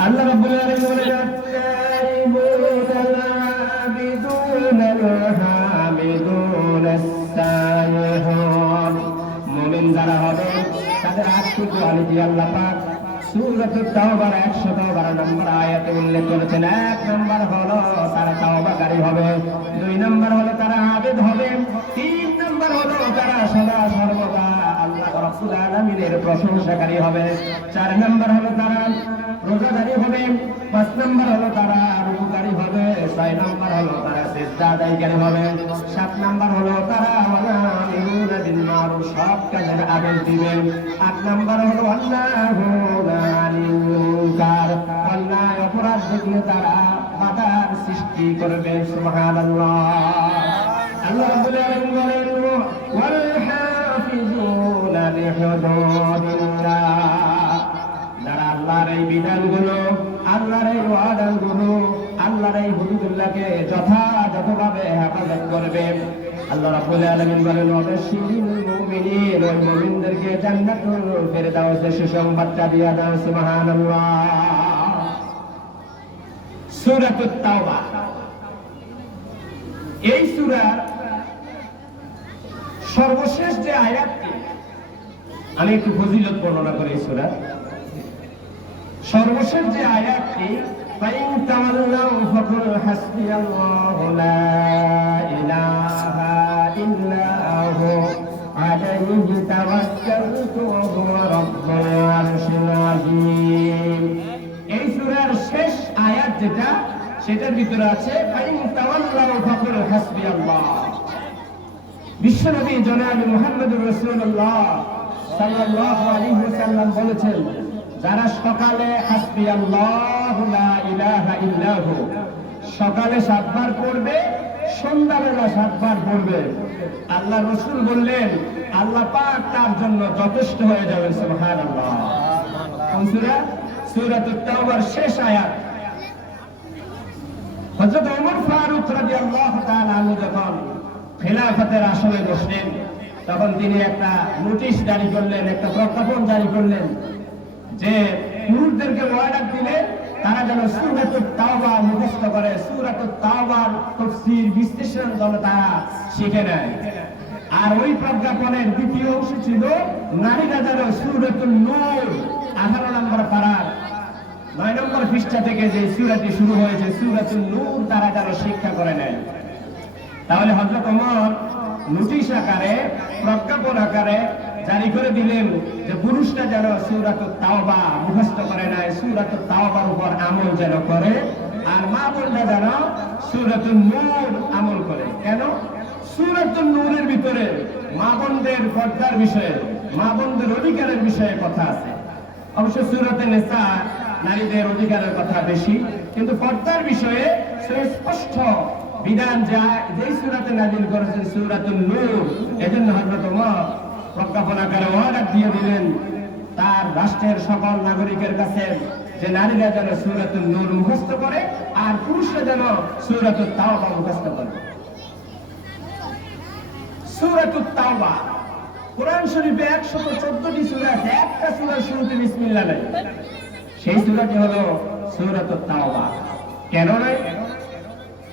আল্লাহ রাব্বুল আলামিন বলেন আত-তাইবুনাল আবিদুনাল হামিদুনাস সাইহুন। মুমিন যারা হবে তাদের আত্মিক কোয়ালিটি আল্লাহ পাক সূরাতুত তাওবার 112 নম্বর আয়াতে উল্লেখ করেছেন। 1 নম্বর হলো তারা তাওবাকারী হবে, 2 নম্বর হলো তারা আবেদ হবে, 3 নম্বর হলো তারা সদা সর্বদা আল্লাহ রাব্বুল আলামিনের প্রশংসাকারী হবে, 4 নম্বর হলো তারা রোজাদারি হবে, 5 নম্বর হলো তারা রুকুকারী হবে, 6 নম্বর হলো তারা সিজদা আদায়কারী হবে, 7 নম্বর হলো তারা আমারুনা বিল মারুফ সৎ কাজের আদেশ দিবে, 8 নম্বর হলো আল্লাহু আনিল মুনকার অন্যায় অপরাধ দেখলে তারা বাধার সৃষ্টি করবে। সুবহানাল্লাহ। আল্লাহ রাব্বুল আলামিন বলেন ওয়াল হাফিজুনা লিহুদুদিল্লাহ। যারা আল্লাহর এই বিধানগুলো, আল্লাহর এই ওয়াদাগুলো, আল্লাহর এই হুদুদুল্লাহকে যথাযথভাবে হেফাজত করবে। আল্লাহ রাব্বুল আলামিন বলেন ওয়াবাশশিরিল মুমিনিন, ওই মুমিনদেরকে জান্নাতুল ফিরদাউসের সুসংবাদটা দিয়ে দাও। সুবহানাল্লাহ। সূরাতুত তাওবা, এই সূরার সর্বশেষ যে আয়াতটি, আমি একটু ফজিলত বর্ণনা করি। এই সূরার সর্বশেষ যে আয়াতটি ফাইন তাওয়াল্লাউ ফাকুল হাসবিয়াল্লাহু লা ইলাহা ইল্লা হু আলাইহি তাওয়াক্কালতু ওয়া হুয়া রাব্বুল আরশিল আযীম। এই সূরার শেষ আয়াত যেটা, সেটার ভিতরে আছে ফাইন তাওয়াল্লাউ ফাকুল হাসবিয়াল্লাহ। বিশ্বনবী জনাব মুহাম্মদুর রাসূলুল্লাহ সাল্লাল্লাহু আলাইহি ওয়াসাল্লাম বলেছেন, যারা সকালে হাসবি আল্লাহু লা ইলাহা ইল্লাহু সকালে 7 বার পড়বে, সন্ধ্যাবেলা 7 বার পড়বে, আল্লাহ রাসূল বললেন আল্লাহ পাক তার জন্য যথেষ্ট হয়ে যাবে। সুবহানাল্লাহ। কোন সূরা? সূরাতুত তাওবার শেষ আয়াত। হযরত ওমর ফারুক রাদিয়াল্লাহু তাআলা আনহু যখন খেলাফতের আসনে বসলেন, তখন তিনি একটা নোটিশ জারি করলেন, একটা প্রজ্ঞাপন জারি করলেন যে পুরুষদেরকে ওয়াদা দিলে তারা যেন সূরাতুত তাওবা মুখস্থ করে, সূরাতুত তাওবার তাফসীর বিশ্লেষণ যেন তারা শিখে নেয়। আর ওই প্রজ্ঞাপনের দ্বিতীয় অংশ ছিল নারীরা যেন সূরাতুন নূর 18 নম্বর পারার 9 নম্বর পৃষ্ঠা থেকে যে সূরাটি শুরু হয়েছে সূরাতুন নূর তারা যেন শিক্ষা করে নেয়। তাহলে হযরত ওমর নোটিশ আকারে, প্রজ্ঞাপন আকারে জারি করে দিলেন যে পুরুষরা যেন সূরাতুত তাওবা মুখস্থ করে নেয়, সূরাতুত তাওবার উপর আমল যেন করে, আর মা বোনরা যেন সূরাতুন নূর আমল করে। কেন? সূরাতুন নূরের ভিতরে মা বোনদের পর্দার বিষয়ে, মা বোনদের অধিকারের বিষয়ে কথা আছে। অবশ্য সূরাতে নিসা নারীদের অধিকারের কথা বেশি, কিন্তু পর্দার বিষয়ে সুস্পষ্ট বিধান যা যেই সূরাতে নাযিল করেছেন সূরাতুন নূর। এজন্য হযরত ওমর প্রজ্ঞাপন আকারে ওয়াদা দিয়ে দিলেন তার রাষ্ট্রের সকল নাগরিকের কাছে যে নারীরা যেন সূরাতুন নূর মুখস্থ করে আর পুরুষরা যেন সূরাতুত তাওবা মুখস্থ করে। সূরাতুত তাওবা কোরআন শরীফে 114টি সূরা আছে, একটা সূরার শুরুতে বিসমিল্লাহ নাই। সেই সূরাটি হলো সূরাতুত তাওবা। কেন নাই?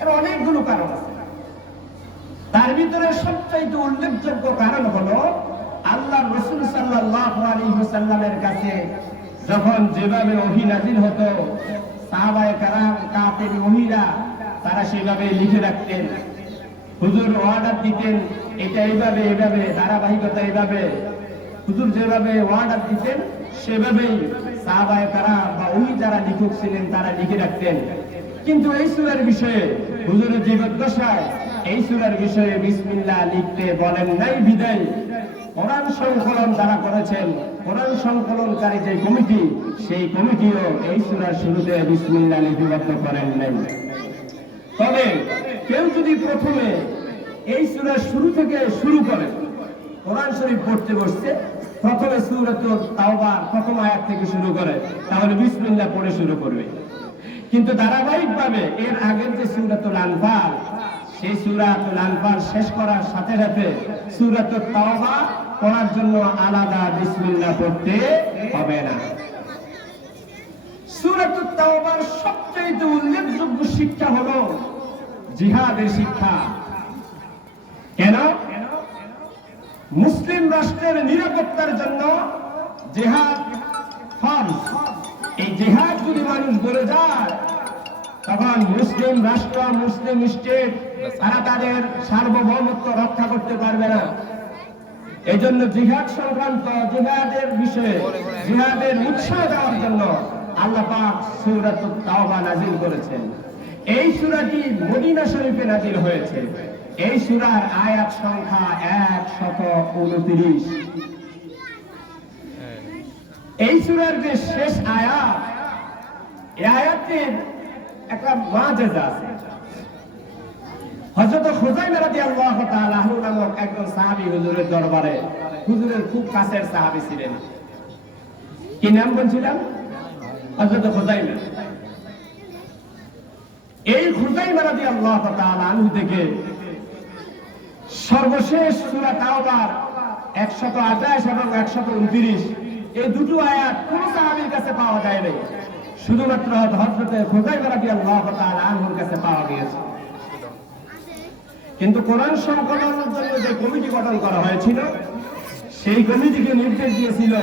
এর অনেকগুলো কারণ আছে। তার ভিতরে সবচেয়ে উল্লেখযোগ্য কারণ হলো আল্লাহর রাসূল সাল্লাল্লাহু আলাইহি ওয়াসাল্লামের কাছে যখন যেভাবে ওহী নাযিল হতো, সাহাবায়ে কেরাম কাতিব ওহীরা তারা সেভাবে লিখে রাখতেন। হুজুর অর্ডার দিতেন এটা এইভাবে এইভাবে, ধারাবাহিকতা এইভাবে, হুজুর যেভাবে অর্ডার দিতেন সেভাবেই সাহাবায়ে কেরাম বা ওহী যারা লিখক ছিলেন তারা লিখে রাখতেন। কিন্তু এই সূরার বিষয়ে হুজুরের জীবদ্দশায় এই সূরার বিষয়ে বিসমিল্লাহ লিখতে বলেন নাই বিদায় কোরআন সংকলন যারা করেছেন, কোরআন সংকলনকারী যে কমিটি, সেই কমিটিও এই সূরার শুরুতে বিসমিল্লাহ লিপিবদ্ধ করেন নাই। তবে কেউ যদি প্রথমে এই সূরার শুরু থেকে শুরু করে, কোরআন শরীফ পড়তে বসছে, প্রথমে সূরাতুত তাওবা প্রথম আয়াত থেকে শুরু করে, তাহলে বিসমিল্লাহ পড়ে শুরু করবে। কিন্তু ধারাবাহিকভাবে এর আগের যে সূরাতুল আনফাল, সেই সূরাতুল আনফাল শেষ করার সাথে সাথে সূরাতুত তাওবা পড়ার জন্য আলাদা বিসমিল্লাহ পড়তে হবে না। সূরাতুত তাওবার সবচেয়ে উল্লেখযোগ্য শিক্ষা হলো জিহাদের শিক্ষা। কেন? মুসলিম রাষ্ট্রের নিরাপত্তার জন্য জিহাদ ফরজ। এই জিহাদ যদি মানুষ করে যায়, তখন মুসলিম রাষ্ট্র, মুসলিম স্টেট তারা তাদের সার্বভৌমত্ব রক্ষা করতে পারবে না। এই জন্য জিহাদ সংক্রান্ত, জিহাদের বিষয়ে, জিহাদের উৎসাহ দেওয়ার জন্য আল্লাহ পাক সূরাতুত তাওবা নাযিল করেছেন। এই সূরাটি মদিনা শরীফে নাযিল হয়েছে। এই সূরার আয়াত সংখ্যা 129। এই সূরার যে শেষ আয়াত, এই আয়াতের একটা মুআজিজা আছে। হযরত খুযাইমা রাদিয়াল্লাহু তাআলা আনহু নামক একজন সাহাবী হুজুরের দরবারে, হুজুরের খুব কাছের সাহাবী ছিলেন। কি নাম বলছিলাম? হযরত খুযাইমা। এই খুযাইমা রাদিয়াল্লাহু তাআলা আনহু থেকে সর্বশেষ সূরা তাওবার 128 এবং 129 এই দুটো আয়াত কোন সাহাবীর কাছে পাওয়া যায় নাই, শুধুমাত্র হযরত খুযাইমা রাদিয়াল্লাহু তাআলা আনহুর কাছে পাওয়া গিয়েছে। কিন্তু কোরআন সংকলনের জন্য যে কমিটি গঠন করা হয়েছিল, সেই কমিটিকে নির্দেশ দিয়েছিল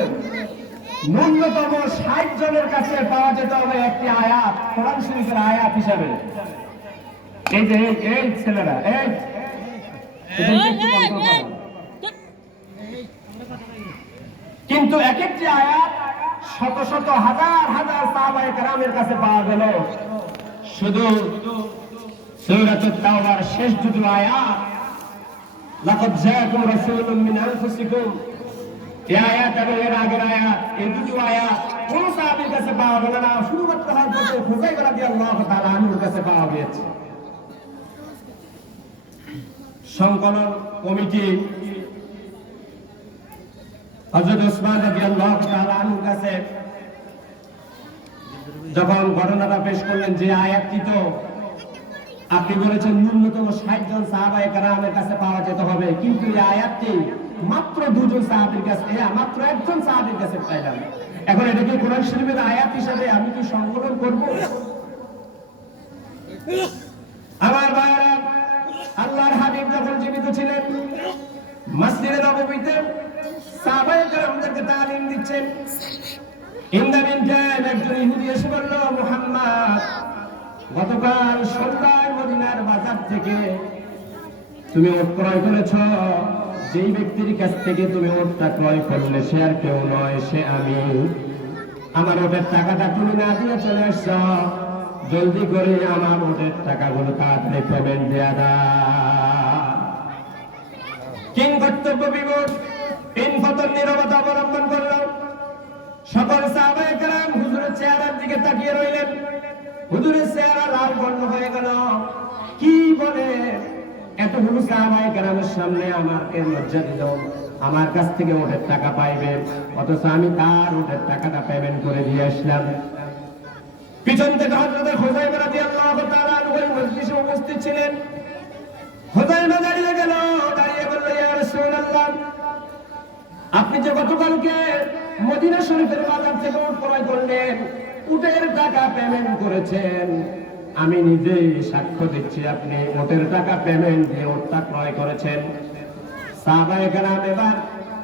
ন্যূনতম 60 জনের কাছে পাওয়া যেতে হবে একটি আয়াত, কোরআন শরীফের আয়াত হিসাবে। এই যে এই ছেলেরা, কিন্তু এক একটি আয়াত শত শত হাজার হাজার সাহাবায়ে কেরামের কাছে পাওয়া গেল। শুধু সূরাতুত তাওবার শেষ দুটো আয়াত, লাকাদ জাআকুম রাসূলুম মিন আনফুসিকুম, এই আয়াত এবং এর আগের আয়াত, এই দুটো আয়াত কোন সাহাবীর কাছে পাওয়া গেল না, শুধুমাত্র হযরত খুযাইমা রাদিয়াল্লাহু তাআলা আনহুর কাছে পাওয়া গিয়েছে। সংকলন কমিটি হযরত ওসমান রাদিয়াল্লাহু তাআলা আনহুর কাছে যখন ঘটনাটা পেশ করলেন, যে আয়াতটি তো আপনি বলেছেন ন্যূনতম 60 জন সাহাবায়ে কেরামের কাছে পাওয়া যেতে হবে, কিন্তু এই আয়াতটি মাত্র 2 জন সাহাবীর কাছে, মাত্র একজন সাহাবীর কাছে পাইলাম। এখন এটাকে কোরআন শরীফের আয়াত হিসেবে আমি কি সংকলন করব? আমার ভাইরা, আল্লাহর হাবিব যখন জীবিত ছিলেন, মসজিদে নববীতে সাহাবায়ে কেরামদেরকে তালিম দিচ্ছেন। একজন ইহুদি এসে বলল, মুহাম্মদ, গতকাল সন্ধ্যায় মদিনার বাজার থেকে তুমি ওট ক্রয় করেছ। যেই ব্যক্তির কাছ থেকে তুমি ওটটা ক্রয় করলে সে আর কেউ নয়, সে আমি। আমার ওটের টাকাটা তুমি না দিয়ে চলে আসছ, জলদি করে আমার ওটের টাকাগুলো তাড়াতাড়ি পেমেন্ট দেয়া দাও। কিং কর্তব্য বিমূঢ় তিন ফতর নীরবতা অবলম্বন করল। সকল সাহাবায়ে কেরাম হুজুরের চেহারার দিকে তাকিয়ে রইলেন। হুজুরের চেহারা লাল বর্ণ হয়ে গেল। কি বলে, এতগুলো সাহাবায়ে কেরামের সামনে আমাকে লজ্জা দিল, আমার কাছ থেকে ওটের টাকা পাইবে, অথচ আমি তার ওটের টাকাটা পেমেন্ট করে দিয়ে আসলাম। পিছন থেকে হযরত খুযাইমা রাদিয়াল্লাহু তাআলা আনহু মজলিসে উপস্থিত ছিলেন। খুযাইমা দাঁড়িয়ে গেল, দাঁড়িয়ে বলল, ইয়া রাসূলুল্লাহ, আপনি যে গতকালকে মদিনা শরীফের বাজার থেকে উট ক্রয় করলেন, উটের টাকা পেমেন্ট করেছেন, আমি নিজেই সাক্ষ্য দিচ্ছি আপনি উটের টাকা পেমেন্ট দিয়ে উটটা ক্রয় করেছেন। সাহাবায়ে কেরাম এবার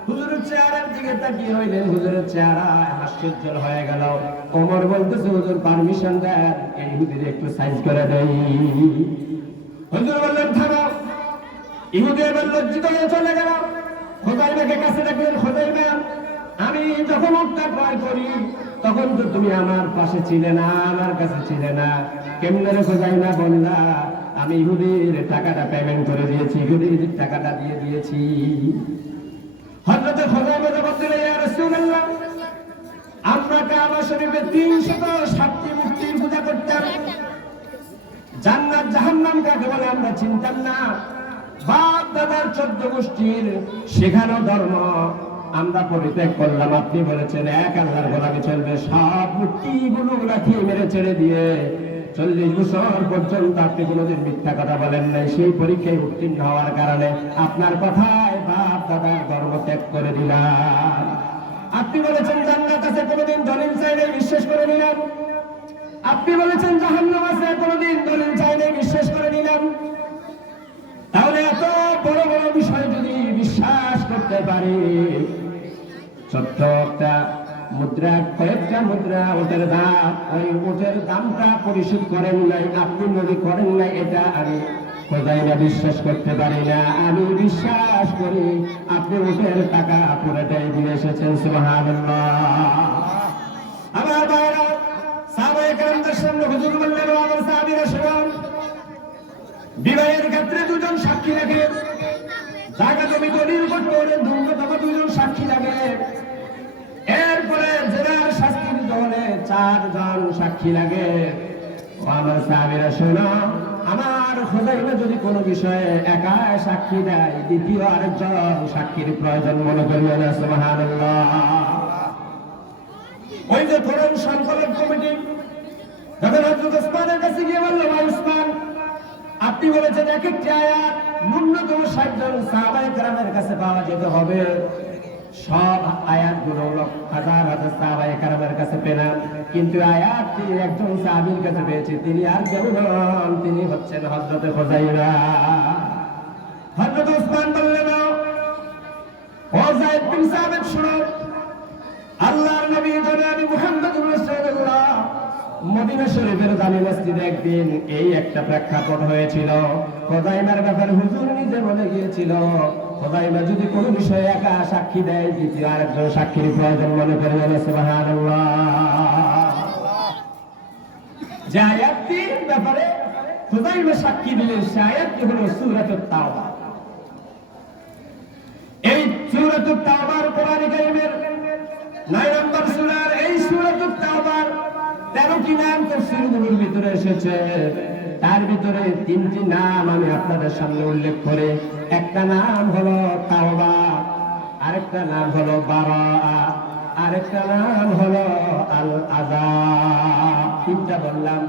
হুজুরের চেহারার দিকে তাকিয়ে রইলেন। হুজুরের চেহারা হাস্যোজ্জ্বল হয়ে গেল। ওমর বলতেছে, হুজুর পারমিশন দেন, এই ইহুদির একটু সাইজ করে দেই। হুজুর বললেন, থামো। ইহুদি এবার লজ্জিত হয়ে চলে গেল। খুযাইমাকে কাছে ডাকলেন, খুযাইমা, আমি যখন উটটা ক্রয় করি তখন তো তুমি আমার পাশে ছিলে না, আমার কাছে ছিলে না, কেমনে রে খুযাইমা বললা? আমি ইহুদির টাকাটা পেমেন্ট করে দিয়েছি, ইহুদির টাকাটা দিয়ে দিয়েছি। হযরত খুযাইমা জবাব দিলেন, ইয়া রাসূলুল্লাহ, আমরা কাবা শরীফে 360টি মূর্তির পূজা করতাম। জান্নাত জাহান্নাম কাকে বলে আমরা চিনতাম না। বাপ দাদার 14 গোষ্ঠীর শেখানো ধর্ম আমরা পরিত্যাগ করলাম। আপনি বলেছেন এক আল্লাহর গোলামি চলবে, সব মূর্তিগুলো লাথি মেরে ছেড়ে দিয়ে 40 বছর পর্যন্ত আপনি কোনোদিন মিথ্যা কথা বলেন নাই। সেই পরীক্ষায় উত্তীর্ণ হওয়ার কারণে আপনার কথায় বাপ দাদার ধর্ম ত্যাগ করে দিলাম। আপনি বলেছেন জান্নাত আছে, কোনোদিন দলিল চাইলে বিশ্বাস করে নিলাম। আপনি বলেছেন জাহান্নাম আছে, কোনদিন দলিল চাই নাই, বিশ্বাস করে নিলাম। তাহলে এত বড় বড় বিষয় যদি বিশ্বাস করতে পারি, ছোট্ট একটা মুদ্রা, কয়েকটা মুদ্রা ওটের দাম, ওই ওটের দামটা পরিশোধ করেন নাই, আপনি যদি করেন নাই, এটা আমি কোথায় না বিশ্বাস করতে পারি না। আমি বিশ্বাস করি আপনি ওটের টাকা পুরোটাই দিয়ে এসেছেন। সুবহানাল্লাহ। আমার ভাইরা, সাহাবায়ে কেরামদের সামনে হুজুর বললেন, আমার সাহাবীরা শুনুন, বিবাহের ক্ষেত্রে দুজন সাক্ষী লাগে, জায়গা জমি দলিল করতে হলে ন্যূনতম দুজন সাক্ষী লাগে। এরপরে জেনার শাস্তি দিতে হলে 4 জন সাক্ষী লাগে। আমার সাহাবীরা শোনো, আমার খুযাইমা যদি কোনো বিষয়ে একা সাক্ষী দেয়, দ্বিতীয় আরেকজন সাক্ষীর প্রয়োজন মনে করিও না। সুবহানাল্লাহ। ওই যে কোরআন সংকলন কমিটি যখন হযরত ওসমানের কাছে গিয়ে বলল, ভাই ওসমান, আপনি বলেছেন এক একটি আয়াত ন্যূনতম 60 জন সাহাবায়ে কেরামের কাছে পাওয়া যেতে হবে, সব আয়াতগুলো হাজার হাজার সাহাবায়ে কেরামের কাছে পেলাম, কিন্তু আয়াতটি একজন সাহাবীর কাছে পেয়েছি, তিনি আর কেউ নন, তিনি হচ্ছেন হযরত খুযাইমা। হযরত ওসমান বললেন, ও যায়েদ বিন সাবিত শুনো, আল্লাহর নবী জনাবে মুহাম্মদুর রাসূলুল্লাহ মদিনা শরীফের জামে মসজিদে একদিন এই একটা প্রেক্ষাপট হয়েছিল। খুযাইমার ব্যাপারে হুজুর নিজে বলে গিয়েছিল, খুযাইমা যদি কোনো বিষয়ে একা সাক্ষী দেয়, দ্বিতীয় আরেকজন সাক্ষীর প্রয়োজন মনে করিও না। সুবহানাল্লাহ। যে আয়াতটির ব্যাপারে খুযাইমা সাক্ষী দিলেন, সে আয়াতটি হলো সূরাতুত তাওবা। এই সূরাতুত তাওবার কোরআন কারীমের 9 নম্বর সূরার এই সূরাতুত তাওবার 13টি নাম তাফসীরগুলোর ভিতরে এসেছে। তার ভিতরে 3টি নাম আমি আপনাদের সামনে উল্লেখ করে, একটা নাম হলো তাওবা, আরেকটা নাম হলো বারাআ, আরেকটা নাম হলো আল আযাব। 3টা বললাম,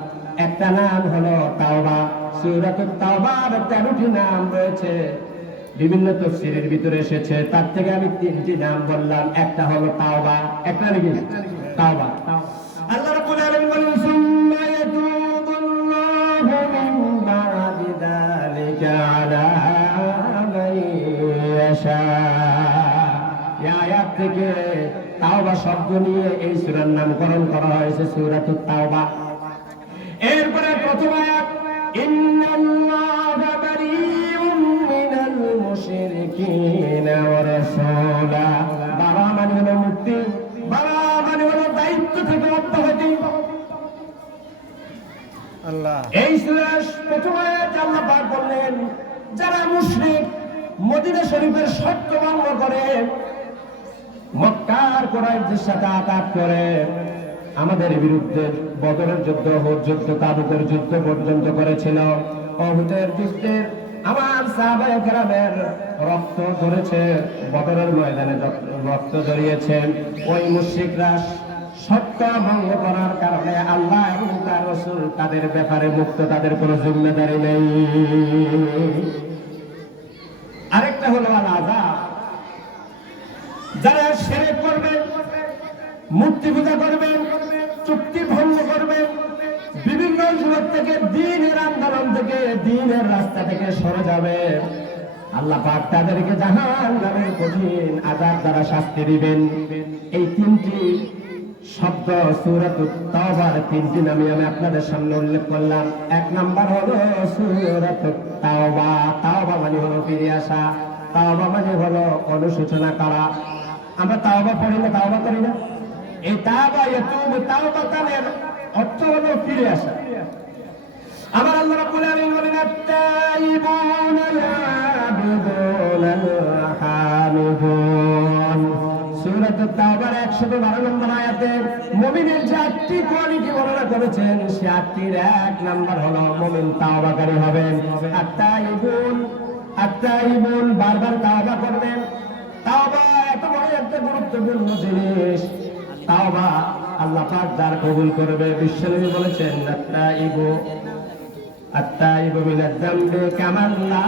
একটা নাম হলো তাওবা। সূরাতুত তাওবার 13টি নাম রয়েছে, বিভিন্ন তাফসীরের ভিতরে এসেছে, তার থেকে আমি 3টি নাম বললাম। একটা হলো তাওবা, একটা নাকি তাওবা। আল্লাহ রাব্বুল আলামিন বলেন, সুম্মা ইয়াতুবুল্লাহু মিন বাদি যালিকা আলা মান ইয়াশা। এই আয়াত থেকে তাওবা শব্দ নিয়ে এই সূরার নামকরণ করা হয়েছে সূরাতুত তাওবা। এরপরে প্রথম আয়াত, ইন্নাল্লাহা বারিউম মিনাল মুশরিকিনা ওয়া রাসূলা। বারা মানে হলো মুক্তি, বারা মানে হলো দায়িত্ব থেকে অব্যাহতি। আল্লাহ এই সূরার প্রথম আয়াতে আল্লাহ পাক বললেন, যারা মুশরিক মদিনা শরীফের শর্ত ভঙ্গ করে, মক্কার কুরাইশদের সাথে আঘাত করে, আমাদের বিরুদ্ধে বদরের যুদ্ধ, উহুদ যুদ্ধ, তাবুকের যুদ্ধ পর্যন্ত করেছিল। উহুদের যুদ্ধে আমার সাহাবায়ে কেরামের রক্ত ঝরেছে, বদরের ময়দানে রক্ত ঝরিয়েছে। ওই মুশরিকরা শর্ত ভঙ্গ করার কারণে আল্লাহ এবং তার রাসূল তাদের ব্যাপারে মুক্ত, তাদের কোনো জিম্মেদারি নেই। আরেকটা হলো আল আযাব। যারা শিরক করবে, মূর্তি পূজা করবে, চুক্তি ভঙ্গ করবে, বিভিন্ন যুগ থেকে দ্বীনের আন্দোলন থেকে, দ্বীনের রাস্তা থেকে সরে যাবে, আল্লাহ পাক তাদেরকে জাহান্নামের কঠিন আযাব দ্বারা শাস্তি দিবেন। এই 3টি শব্দ সূরাতুত তাওবার 3টি নামে আমি আপনাদের সামনে উল্লেখ করলাম। 1 নাম্বার হলো সূরাতুত তাওবা। তাওবা মানে হলো ফিরে আসা, তাওবা মানে হলো অনুশোচনা করা। আমরা তাওবা পড়ি না, তাওবা করি না? এই তাওবা, ইয়াতুবু তাওবাতানের অর্থ হলো ফিরে আসা। আমার আল্লাহ রাব্বুল আলামিন বলেন, আত-তাইবুনা আল-আবিদুনা আল-হামিদুন। সূরাতুত তাওবার 112 নম্বর আয়াতে মুমিনের যে 8টি কোয়ালিটি বর্ণনা করেছেন, সে 8টির 1 নাম্বার হলো মুমিন তাওবাকারী হবেন। আত-তাইবুন, আত-তাইবুন বারবার তাওবা করবেন। তাওবা এত বড় একটা গুরুত্বপূর্ণ জিনিস। তাওবা আল্লাহ পাক যার কবুল করবে, বিশ্বনবী বলেছেন, আত-তাইবু মিনাজ যামবি কামান লা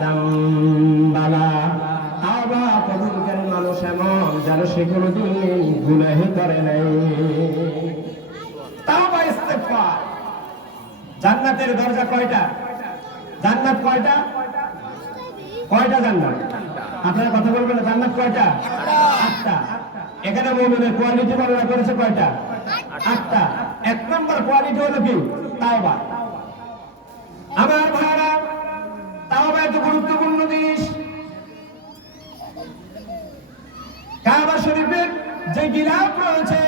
যামবা লা। তাওবা কবুলকারী মানুষ এমন যেন সে কোনোদিন গুনাহ করে নাই। তাওবা জান্নাতের দরজা কয়টা? জান্নাত কয়টা? কয়টা জান্নাত? আপনারা কথা বলবেন না, জান্নাত কয়টা? 8টা। এখানে মুমিনের কোয়ালিটি বর্ণনা করেছে কয়টা? 8টা। 1 নম্বর কোয়ালিটি হলো কি? তাওবা। আমার ভাইরা, তাওবা এত গুরুত্বপূর্ণ জিনিস। কাবা শরীফের যে গিলাফ রয়েছে,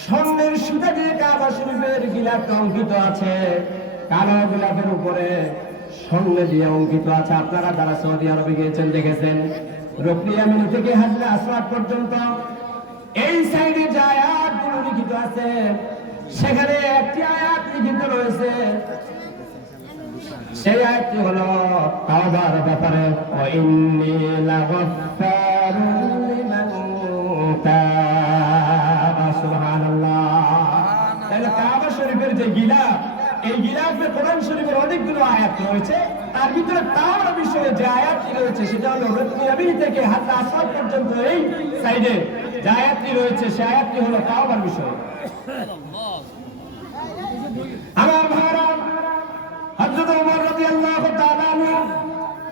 স্বর্ণের সুতা দিয়ে কাবা শরীফের গিলাফ অঙ্কিত আছে, কালো গিলাফের উপরে স্বর্ণ দিয়ে অঙ্কিত আছে। আপনারা যারা সৌদি আরবে গিয়েছেন দেখেছেন, রুকনি ইয়ামানি থেকে হাজরে আসওয়াদ পর্যন্ত এই সাইডে যে আয়াতগুলো লিখিত আছে, সেখানে একটি আয়াত লিখিত রয়েছে। সেই আয়াতটি হলো তাওবার ব্যাপারে, ওয়া ইন্নী লাগাফফারুন লিমান তাবা। সুবহানাল্লাহ। তাহলে কাবা শরীফের যে গিলাফ, এই গিলাফে কোরআন শরীফের অনেকগুলো আয়াত রয়েছে। তার ভিতরে তাওবার বিষয়ে যে আয়াতটি রয়েছে সেটা হলো রুকনি ইয়ামানি থেকে হাজরে আসওয়াদ পর্যন্ত এই সাইডে যে আয়াতটি রয়েছে, সেই আয়াতটি হলো তাওবার বিষয়ে। আমার ভাইরা, হযরত ওমর রাদিয়াল্লাহু তাআলা আনহু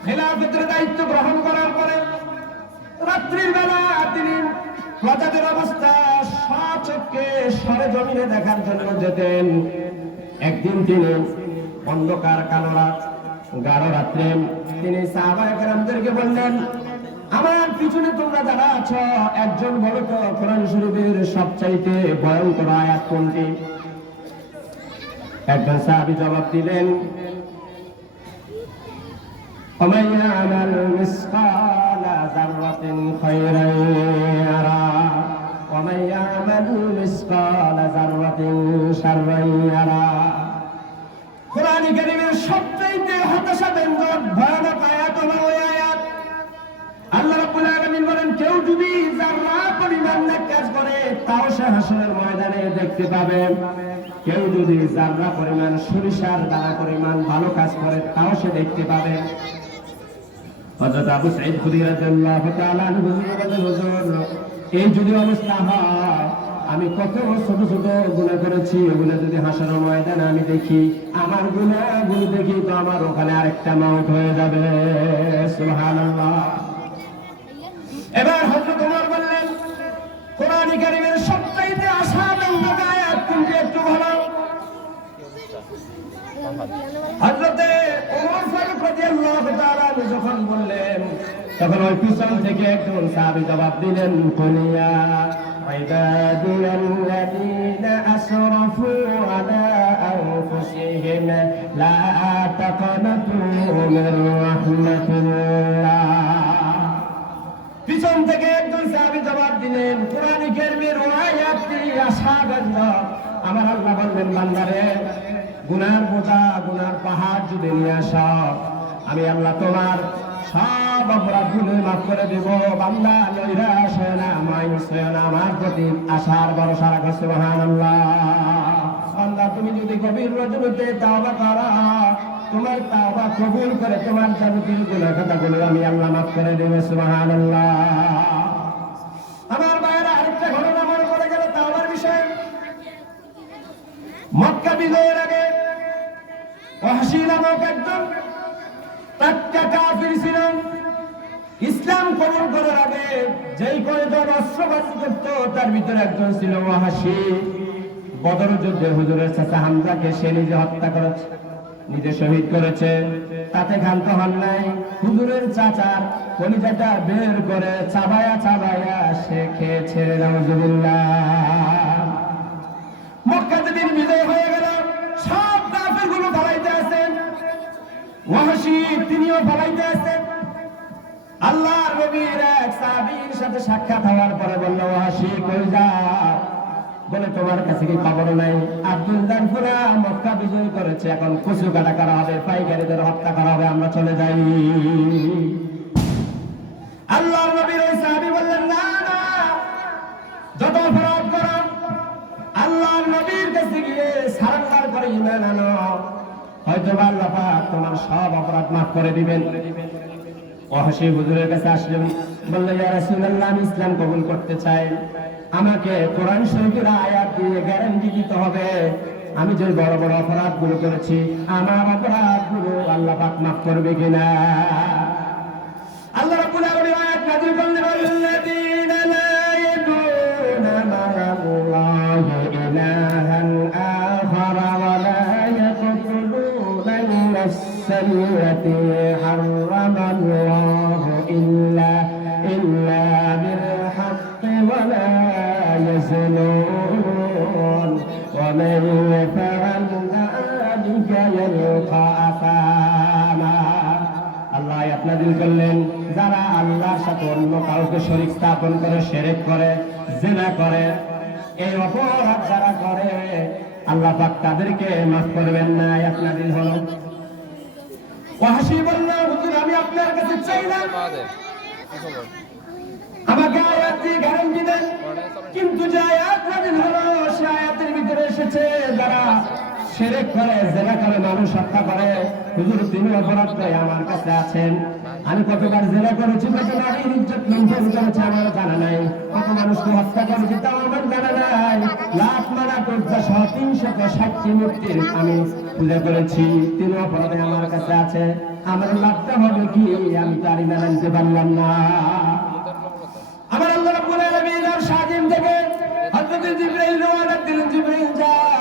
খেলাফতের দায়িত্ব গ্রহণ করার পরে রাত্রির বেলা তিনি প্রজাদের অবস্থা স্বচক্ষে সরেজমিনে দেখার জন্য যেতেন। একদিন তিনি অন্ধকার কালো রাত, গাঢ় রাত্রে তিনি সাহাবায়ে কেরামদেরকে বললেন, আমার পিছনে তোমরা যারা আছো, একজন বলো তো কোরআন শরীফের সবচাইতে ভয়ঙ্কর আয়াত কোনটি? একজন সাহাবী জবাব দিলেন, ومن يعمل مثقال ذرة خيرا يره ومن يعمل مثقال ذرة شرا يره। কোরআন কারীমের সবচেয়ে হতাশাব্যঞ্জক ভয়ানক আয়াত হলো ওই আয়াত। আল্লাহ রাব্বুল আলামিন বলেন, কেউ যদি যারা পরিমাণ নেক কাজ করে তাও সে হাসরের ময়দানে দেখতে পাবে। কেউ যদি যারা পরিমাণ সরিষার দানা পরিমাণ ভালো কাজ করে তাও সে দেখতে পাবে। হযরত আবু সাঈদ খুদরী রাদিয়াল্লাহু তাআলা আনহু বলেন, হুজুর, এই যদি অবস্থা হয়, আমি কত ছোট ছোট গুনাহ করেছি, ওগুলো যদি হাসরের ময়দানে আমি দেখি, আমার গুনাহগুলো দেখি তো আমার ওখানে আরেকটা মাউত হয়ে যাবে। সুবহানাল্লাহ। এবার হযরত ওমর বললেন, কোরআন কারীমের সবচেয়ে আশাব্যঞ্জক আয়াত কোনটি একটু বলো। হযরতে ওমর ফারুক রাদিয়াল্লাহু তাআলা যখন বললেন, তখন ওই পিছন থেকে একজন সাহাবী জবাব দিলেন, কুলিয়া ইবাদিয়াল্লাযীনা আসরাফু আলা আনফুসিহিম লা তাকনাতু মির রাহমাতিল্লাহ। পিছন থেকে একজন সাহাবী জবাব দিলেন, কোরআন কারীমের আয়াতটি আশাব্যঞ্জক। আমার আল্লাহ বললেন, বান্দারে, গুনার বোঝা, গুনার পাহাড় যদি নিয়ে আসো, আমি আল্লাহ তোমার সব অপরাধগুলো মাফ করে দেব। বান্দা নৈরাশ হয় না, মায়ুস হয় না, আমার প্রতি আশার ভরসা রাখো। সুবহানাল্লাহ। বান্দা, তুমি যদি গভীর রজনীতে তাওবা করো, তোমার তাওবা কবুল করে তোমার যাবতীয় গুনাহ খাতাগুলো আমি আল্লাহ মাফ করে দেব। সুবহানাল্লাহ। আমার ভাইরা, আরেকটা ঘটনা মনে পড়ে গেল তাওবার বিষয়ে। মক্কা বিজয়ের আগে ওয়াহশী নামক একজন টাটকা কাফির ছিল। ইসলাম কবুল করার আগে যেই কয়জন অস্ত্রবাজি করত, তার ভিতরে একজন ছিল ওয়াহশী। বদর যুদ্ধে হুজুরের চাচা হামজাকে সে নিজে হত্যা করেছে, নিজে শহীদ করেছে। তাতে ক্ষান্ত হন নাই, হুজুরের চাচার কলিজাটা বের করে চাবায়া চাবায়া সে খেয়েছে। নাউজুবিল্লাহ। মক্কা যেদিন বিজয় হয়ে গেল, সব কাফেরগুলো পালাইতে আছেন, ওয়াহশী তিনিও পালাইতে আছেন। আল্লাহর নবীর এক সাহাবীর সাথে সাক্ষাৎ হওয়ার পরে বলল, ওয়াহশী কই যাও? বলে, তোমার কাছে কি খবর নাই? আব্দুল্লাহর পুরা মক্কা বিজয় করেছে, এখন কচু কাটা করা হবে, পাইকারীদের হত্যা করা হবে, আমরা চলে যাই। আল্লাহর নবীর ওই সাহাবী বললেন, না না, যত অপরাধ করো আল্লাহর নবীর কাছে গিয়ে সারেন্ডার করে ঈমান আনো, হয়তো আল্লাহ পাক তোমার সব অপরাধ মাফ করে দিবেন। ওয়াহশী হুজুরের কাছে আসলেন, বললেন, ইয়া রাসূলুল্লাহ, আমি ইসলাম কবুল করতে চাই, আমাকে কোরআন শরীফের আয়াত দিয়ে গ্যারান্টি দিতে হবে আমি যে বড় বড় অপরাধগুলো করেছি আমার অপরাধগুলো আল্লাহ পাক মাফ করবে কিনা। আল্লাহ রাব্বুল আলামিন আয়াত নাযিল করলেন আল্লাযীনা লা ইয়াদুনা মা'আল্লাহি ইলাহান আখারা ওয়া লা ইয়াকতুলুনা আন-নাফসা আল্লাতী হারামাল্লাহু ইল্লা বিল হাক্কি ওয়া লা ইয়াজনুন ওয়া মান ইয়াফআল যালিকা ইয়ালকা আসামা। আল্লাহ আয়াত নাযিল করলেন যারা আল্লাহর সাথে অন্য কাউকে শরীক স্থাপন করে, শিরক করে, জিনা করে, এই অপরাধ যারা করে আল্লাহ পাক তাদেরকে মাফ করবেন না। আয়াত নাযিল হলো। ওয়াহশী বলল হুজুর আমি আপনার কাছে চাই না, আমাকে আয়াত দিয়ে গ্যারান্টি দেন। কিন্তু যে আয়াত নাযিল হলো সে আয়াতের ভিতরে এসেছে যারা শিরক করে, জিনা করে, মানুষ হত্যা করে। হুজুর তিনি অপরাধটাই আমার কাছে আছেন। আমি কতবার জিনা করেছি, কত নারীর ইজ্জত লঙ্ঘন করেছি আমার জানা নাই, কত মানুষকে হত্যা করেছি তাও আমার জানা নাই। লাখ মারা টুকরা সহ 360টি মূর্তির আমি পূজা করেছি, তিনি অপরাধে আমার কাছে আছে। আমার লাভটা হবে কি আমি তারই না জানতে পারলাম না। আমার আল্লাহ রাব্বুল আলামিন আর সাজিম থেকে হযরত জিবরাইল রওনা দিলেন, জিবরাইল যাও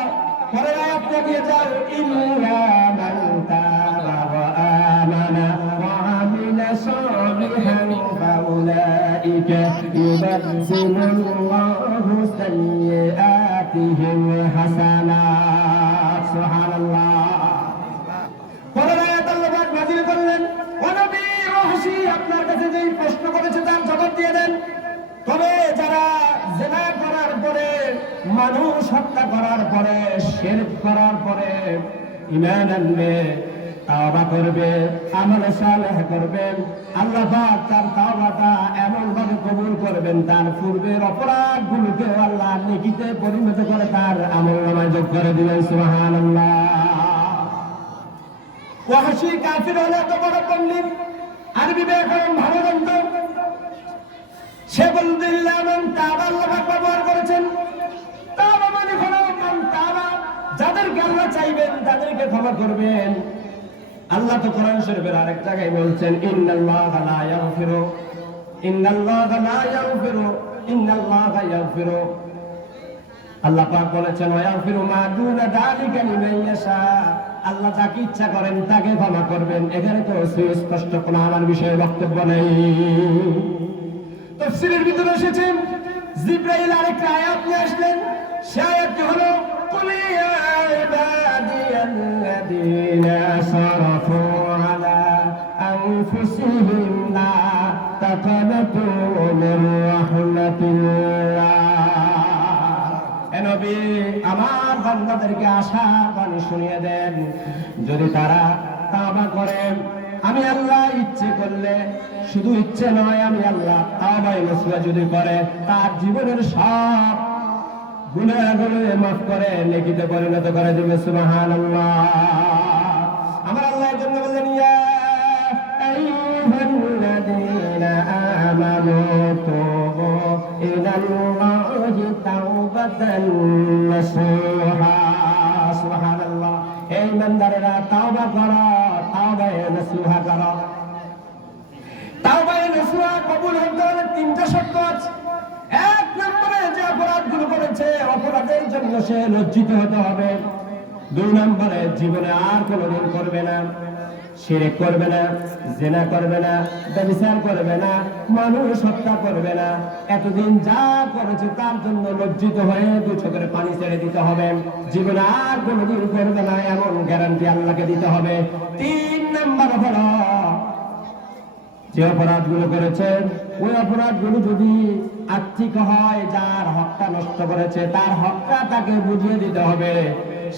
পরের আয়াত দিয়ে যাও ইল্লা মান তাবা ওয়া আমানা ওয়া আমিলা সালিহান ফাউলাইকা ইউবাদদিলুল্লাহু সাইয়্যাতিহিম হাসানাত। সুবহানাল্লাহ। পরের আয়াত আল্লাহ পাক নাযিল করলেন ও নবী ওয়াহশী আপনার কাছে যেই প্রশ্ন করেছে তার জবাব দিয়ে দেন। তবে যারা জিনা করার পরে, মানুষ হত্যা করার পরে, শিরক করার পরে ঈমান আনবে, তাওবা করবে, আমল সালেহ করবে, আল্লাহ পাক তার তাওবাটা এমন ভাবে কবুল করবেন তার পূর্বের অপরাধগুলোকে আল্লাহ নেকিতে পরিণত করে তার আমলনামায় যোগ করে দিবেন। সুবহানাল্লাহ। ওয়াহশী কাফির হলে এত বড় পণ্ডিত, আরবি ব্যাকরণ ভালো জানত, সে বলতে মান তাবা আল্লাহ পাক ব্যবহার করেছেন। তাবা মানে হলো মান তাবা, যাদেরকে আল্লাহ চাইবেন তাদেরকে ক্ষমা করবেন। আল্লাহ তো কোরআন শরীফের আরেক জায়গায় বলছেন ইন্নাল্লাহা লা ইয়াগফিরু আল্লাহ পাক বলেছেন ওয়া ইয়াগফিরু মা দুনা যালিকা লিমান ইয়াশা, আল্লাহ যাকে ইচ্ছা করেন তাকে ক্ষমা করবেন। এখানে তো সুস্পষ্ট কোনো আমার বিষয়ে বক্তব্য নেই। তাফসীরের ভিতরে এসেছে জিবরাইল আরেকটা আয়াত নিয়ে আসলেন, সে আয়াতটি হলো কুল ইয়া ইবাদিয়াল্লাযীনা আসরাফু আলা আনফুসিহিম লা তাকনাতু মির রাহমাতিল্লাহ। হে নবী আমার বান্দাদেরকে আশা বাণী শুনিয়ে দেন, যদি তারা তাওবা করে আমি আল্লাহ ইচ্ছে করলে, শুধু ইচ্ছে নয় আমি আল্লাহ তাওবা নসুহা যদি করে তার জীবনের সব গুনাহগুলো মাফ করে নেকিতে পরিণত করে দিবে। সুবহানাল্লাহ। আমার আল্লাহ এর জন্য বললেন ইয়া আইয়ুহাল্লাযীনা আমানু তুবু ইলাল্লাহি তাওবাতান নাসুহা। সুবহানাল্লাহ। এই ইমানদারেরা তাওবা করো, তাওবায়ে নাসুহা করো। তাওবায়ে নাসুহা কবুল হতে হলে 3টা শর্ত আছে। এক নম্বরে যে অপরাধগুলো করেছে অপরাধের জন্য সে লজ্জিত হতে হবে। 2 নম্বরে জীবনে আর কোনোদিন করবে না, শিরক করবে না, জিনা করবে না, ব্যভিচার করবে না, মানুষ হত্যা করবে না। এতদিন যা করেছে তার জন্য লজ্জিত হয়ে 2 চোখের পানি ছেড়ে দিতে হবে। জীবনে আর কোনোদিন করবে না এমন গ্যারান্টি আল্লাহকে দিতে হবে। 3 নম্বর হলো যে অপরাধগুলো করেছেন ওই অপরাধগুলো যদি আর্থিক হয়, যার হকটা নষ্ট করেছে তার হকটা তাকে বুঝিয়ে দিতে হবে।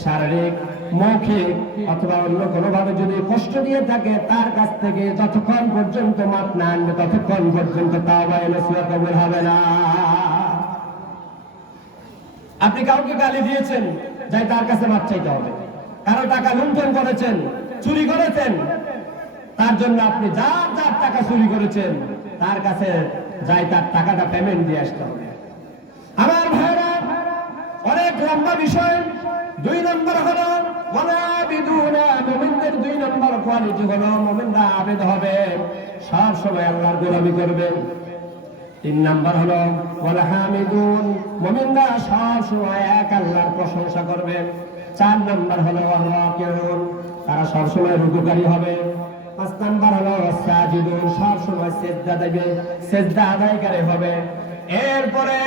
শারীরিক, মৌখিক অথবা অন্য কোনোভাবে যদি কষ্ট দিয়ে থাকে তার কাছ থেকে যতক্ষণ পর্যন্ত মাপ না আনবে ততক্ষণ পর্যন্ত তাওবা নসিহত কবুল হবে না। আপনি কাউকে গালি দিয়েছেন, যাই তার কাছে মাপ চাইতে হবে। কারো টাকা লুণ্ঠন করেছেন, চুরি করেছেন, তার জন্য আপনি যার যার টাকা চুরি করেছেন তার কাছে যাই তার টাকাটা পেমেন্ট দিয়ে আসতে হবে। আমার ভাইরা, অনেক লম্বা বিষয়, দুই নম্বর হলো ওয়ালা আবিদুনা, মুমিনদের দুই নম্বর কোয়ালিটি হলো মুমিনরা আবেদ হবে, সব সময় আল্লাহর গোলামি করবে। তিন নম্বর হলো ওয়ালা হামিদুন, মুমিনরা সব সময় এক আল্লাহর প্রশংসা করবে। চার নম্বর হলো রাকিউন, তারা সব সময় রুকুকারী হবে। পাঁচ নম্বর হলো সাজিদুন, সব সময় সিজদা দেবে, সিজদা আদায়কারী হবে। এরপরে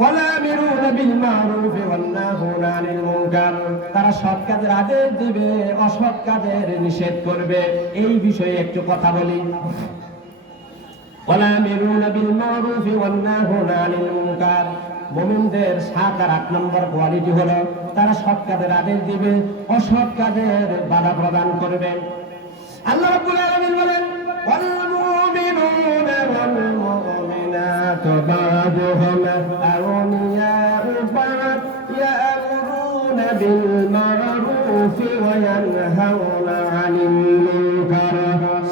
ওয়ালামিরুনা বিল মারুফ ওয়ান নাহুনা আনিল মুনকার, তারা সৎ কাজের আদেশ দিবে, অসৎ কাজের নিষেধ করবে। এই বিষয়ে একটু কথা বলি। ওয়ালামিরুনা বিল মারুফ ওয়ান নাহুনা আনিল মুনকার, মুমিনদের 7 আর 8 নম্বর কোয়ালিটি হলো তারা সৎ কাজের আদেশ দিবে, অসৎ কাজের বাধা প্রদান করবে। আল্লাহ রাব্বুল আলামিন বলেন ওয়াল মুমিনুনা ওয়াল মুমিনাতু বা'দুহুম আউলিয়াউ বা'দ ইয়া'মুরুনা বিল মা'রুফি ওয়া ইয়ানহাউনা আনিল মুনকার।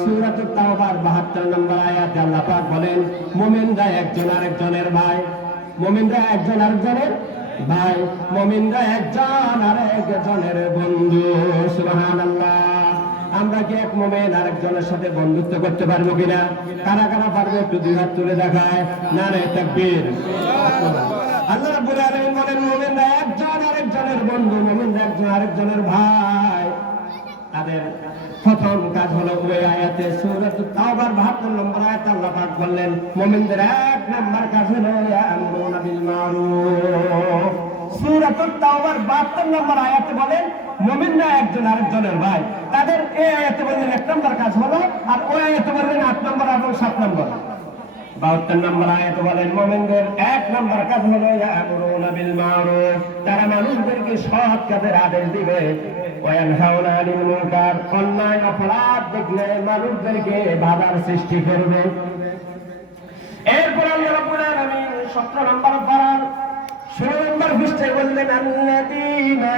সূরা তাওবার 72 নম্বর আয়াতে আল্লাহ পাক বলেন মুমিনরা একজন আরেকজনের ভাই, মুমিনরা একজন আরেকজনের ভাই, মুমিনরা একজন আরেকজনের বন্ধু। সুবহানাল্লাহ। আমরা কি এক মুমিন আরেকজনের সাথে বন্ধুত্ব করতে পারবো কিনা? কারা কারা পারবে একটু দুই হাত তুলে দেখায়। নারে তাকবীর। আল্লাহ রাব্বুল আলামিন বলেন মুমিনরা একজন আরেকজনের বন্ধু, মুমিনরা একজন আরেকজনের ভাই। তাদের প্রথম কাজ হলো ওই আয়াতে সূরা তাওবার 72 নম্বর আয়াতে আল্লাহ পাক বললেন মুমিনদের এক নম্বর কাজ হলো ইয়া'মুরুনা বিল মারুফ। সূরা তাওবার 72 নম্বর আয়াতে বলেন মুমিনরা একজন আরেকজনের ভাই। তাদের এই আয়াতে বললেন এক নম্বর কাজ হলো, আর ওই আয়াতে বললেন 8 নম্বর এবং 7 নম্বর। 72 নম্বর আয়াতে বলেন মুমিনদের এক নম্বর কাজ হলো ইয়া'মুরুনা বিল মারুফ, তারা মানুষদেরকে সৎ কাজের আদেশ দিবে, ওয়া ইয়ানহাউনা আনিল মুনকার, অন্যায় অপরাধ দেখলে মানুষদেরকে বাধার সৃষ্টি করবে। এরপর আল্লাহ রাব্বুল আলামিন 17 নম্বর পারার 16 নম্বর পৃষ্ঠায় বললেন আল্লাযীনা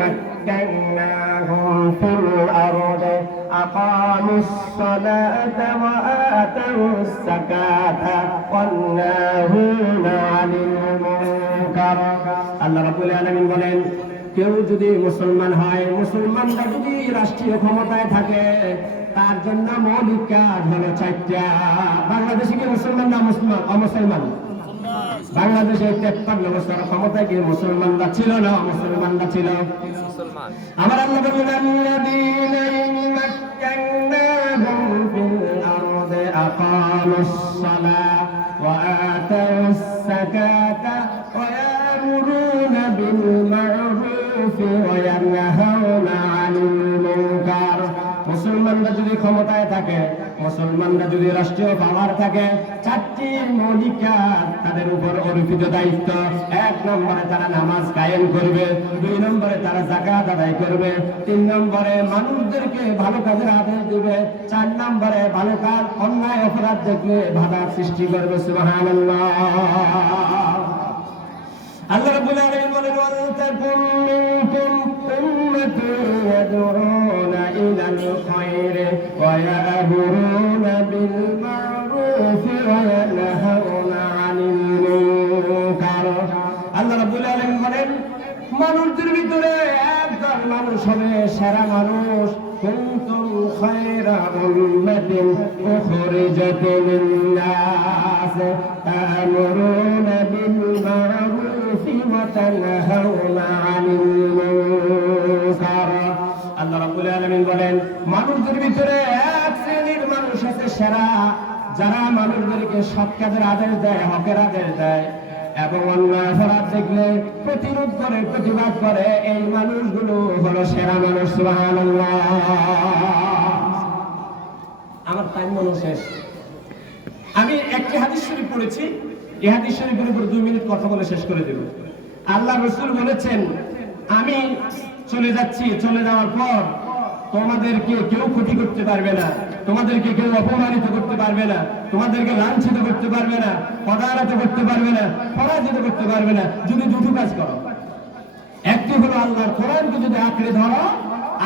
মাক্কান্নাহুম ফিল আরদি আকামুস সালাতা ওয়া আতাউস যাকাতা ওয়ান নাহুনা আনিল মুনকার। আল্লাহ রাব্বুল আলামিন বলেন কেউ যদি মুসলমান হয়, মুসলমানরা যদি রাষ্ট্রীয় ক্ষমতায় থাকে, তার জন্য মৌলিক কাজ হলো 4টা। বাংলাদেশে কি মুসলমান না অমুসলমান? বাংলাদেশে 53 বছর ক্ষমতায় কি মুসলমানরা ছিল না মুসলমানরা ছিল? আমার আল্লাহ বলেন আল্লাযীনা মাক্কান্নাহুম ফিল আরদি আকামুস সালাতা ওয়া আতাউস যাকাতা ওয়া ইয়া'মুরুনা বিল মা'রুফি ওয়া ইয়ানহাউনা আনিল মুনকার। মুসলমানরা যদি ক্ষমতায় থাকে, মুসলমানরা যদি রাষ্ট্রীয় পাওয়ার থাকে, 4টি মৌলিক কাজ তাদের উপর অর্পিত দায়িত্ব। 1 নম্বরে তারা নামাজ কায়েম করবে, 2 নম্বরে তারা যাকাত আদায় করবে, 3 নম্বরে মানুষদেরকে ভালো কাজের আদেশ দিবে, 4 নম্বরে ভালো কাজ অন্যায় অপরাধ দেখলে বাধার সৃষ্টি করবে। সুবহানাল্লাহ। আল্লাহ রাব্বুল আলামিন বলেন ওয়াল তাকুম মিনকুম উম্মাতুন ইয়াদউনা ইলাল খায়রি ওয়া ইয়া'মুরুনা বিল মা'রুফি ওয়া ইয়ানহাউনা আনিল মুনকার। আল্লাহ রাব্বুল আলামিন বলেন মানুষদের ভিতরে একজন মানুষ হবে সেরা মানুষ। কুনতুম খায়রা উম্মাতিন উখরিজাত লিন-নাস তা'মুরুনা বিল মা'রুফি ওয়া তানহাউনা আনিল মুনকার। আল্লাহ রাব্বুল আলামিন বলেন মানুষদের ভিতরে এক শ্রেণীর মানুষ আছে সেরা, যারা মানুষদেরকে সৎ কাজের আদেশ দেয়, হকের আদেশ দেয় এবং অন্যায় অপরাধ দেখলে প্রতিরোধ করে, প্রতিবাদ করে। এই মানুষগুলো হলো সেরা মানুষ। সুবহানাল্লাহ। আমার টাইম মনে শেষ। আমি একটি হাদিস শরীফ পড়েছি, এই হাদিস শরীফের উপর 2 মিনিট কথা বলে শেষ করে দেব। আল্লাহ রাসূল বলেছেন আমি চলে যাচ্ছি, চলে যাওয়ার পর তোমাদেরকে কেউ ক্ষতি করতে পারবে না, তোমাদেরকে কেউ অপমানিত করতে পারবে না, তোমাদেরকে লাঞ্ছিত করতে পারবে না, পদানত করতে পারবে না, পরাজিত করতে পারবে না যদি দুটো কাজ করো। একটি হলো আল্লাহর কোরআনকে যদি আঁকড়ে ধরো,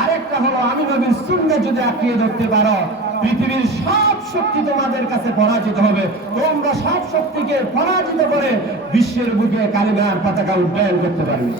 আরেকটা হলো আমি নবীর সুন্নাহ যদি আঁকড়ে ধরতে পারো। পৃথিবীর সব শক্তি তোমাদের কাছে পরাজিত হবে, তোমরা সব শক্তিকে পরাজিত করে বিশ্বের বুকে কালিমার পতাকা উড্ডয়ন করতে পারবে।